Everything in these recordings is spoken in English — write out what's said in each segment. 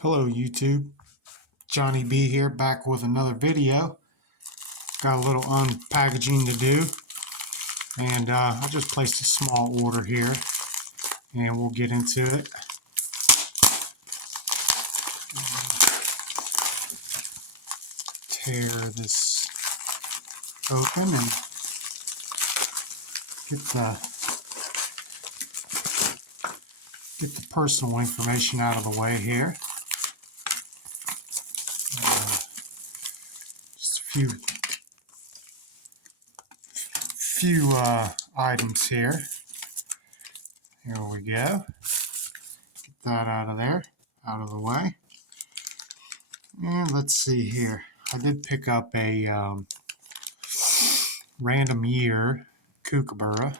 Hello YouTube, Johnny B here, back with another video. Got a little unpackaging to do, and I just placed a small order here, and we'll get into it. Tear this open and get the personal information out of the way here. Just a few items here. Here we go. Get that out of there, out of the way. And let's see here. I did pick up a random year kookaburra,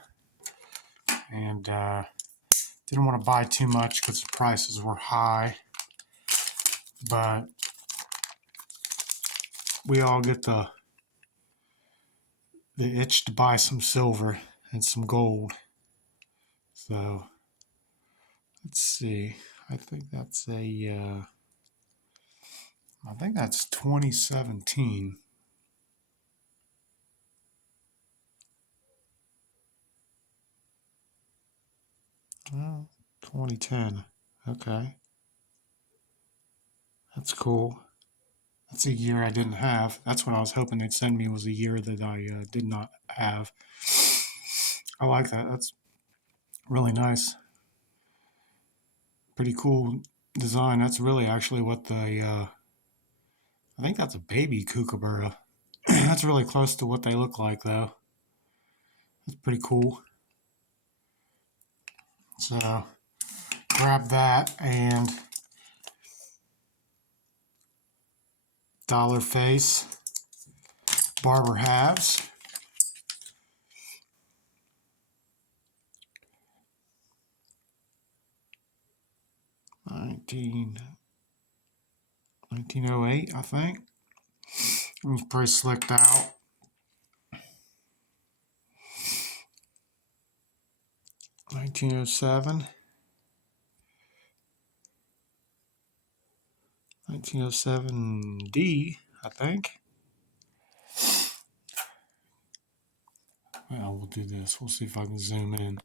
and didn't want to buy too much because the prices were high, but we all get the itch to buy some silver and some gold. So let's see. I think that's 2017. 2010. Okay. That's cool. That's a year I didn't have. That's what I was hoping they'd send me, was a year that I did not have. I like that. That's really nice. Pretty cool design. That's really actually what I think that's a baby kookaburra. That's really close to what they look like, though. That's pretty cool. So grab that, and dollar face, barber halves, $1908, I think. It was pretty slicked out. $1907. $1907D, I think. Well, we'll do this. We'll see if I can zoom in.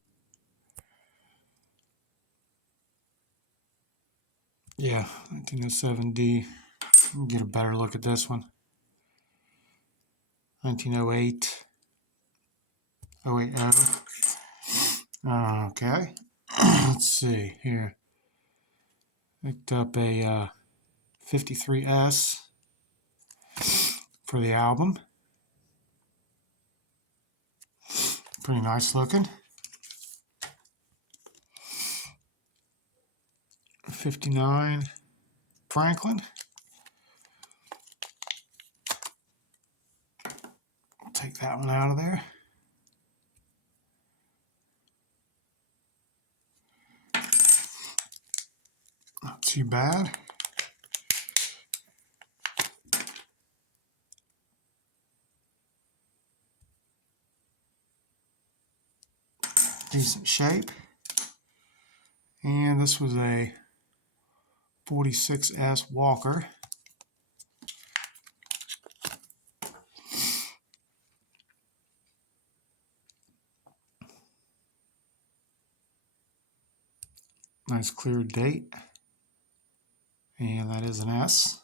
Yeah, 1907D. We'll get a better look at this one. 1908. 080. Okay. Let's see here. Picked up a 53S for the album. Pretty nice looking. 59 Franklin. Take that one out of there. Not too bad. Decent shape. And this was a 46S Walker. Nice clear date. And that is an S.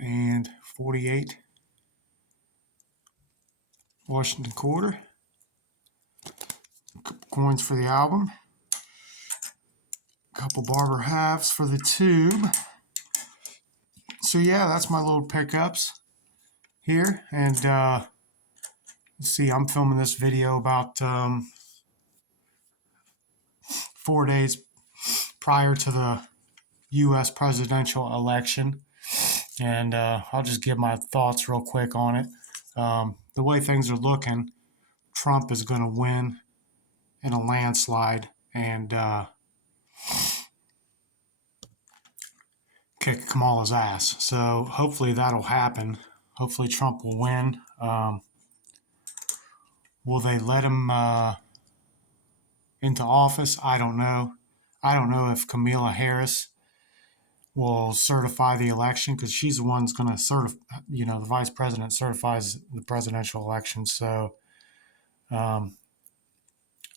And 48 Washington quarter. Couple coins for the album. Couple barber halves for the tube. So yeah, that's my little pickups here. And let's see, I'm filming this video about 4 days prior to the U.S. presidential election, and I'll just give my thoughts real quick on it. The way things are looking, Trump is going to win in a landslide and kick Kamala's ass. So hopefully that'll happen. Hopefully Trump will win. Will they let him into office? I don't know. I don't know if Kamala Harris will certify the election because she's the one's going to certify. The vice president certifies the presidential election. So um,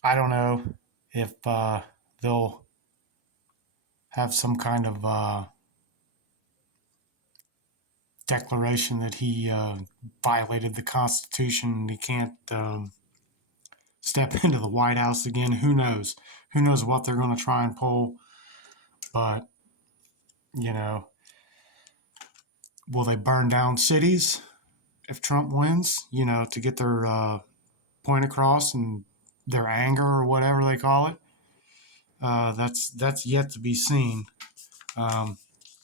I don't know if they'll have some kind of declaration that he violated the Constitution and he can't step into the White House again. Who knows? Who knows what they're going to try and pull? But, you know, will they burn down cities if Trump wins, to get their point across and their anger or whatever they call it? That's yet to be seen. Um,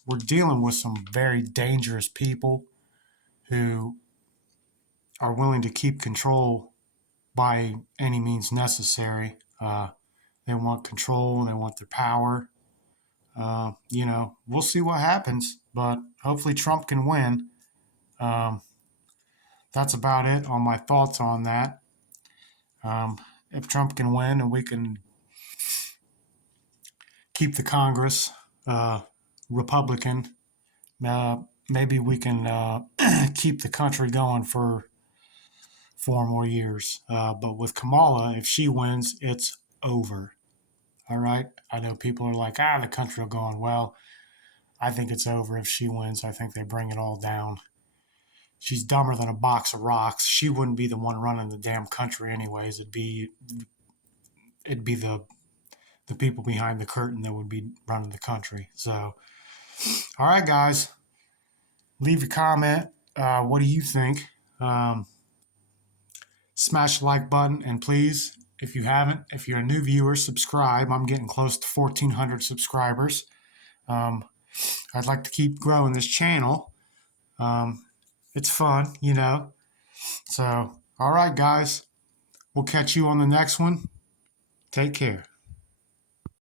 we're dealing with some very dangerous people who are willing to keep control by any means necessary. They want control. They want their power. We'll see what happens, but hopefully Trump can win. Um, that's about it on my thoughts on that. Um, if Trump can win and we can keep the Congress Republican, maybe we can keep the country going for 4 more years. But with Kamala, if she wins, it's over. All right. I know people are like, the country will go on. Well, I think it's over if she wins. I think they bring it all down. She's dumber than a box of rocks. She wouldn't be the one running the damn country anyways. It'd be the people behind the curtain that would be running the country. So, all right, guys, leave a comment. What do you think? Smash the like button, and please, if you're a new viewer, subscribe. I'm getting close to 1,400 subscribers. I'd like to keep growing this channel. It's fun, So, all right, guys, we'll catch you on the next one. Take care.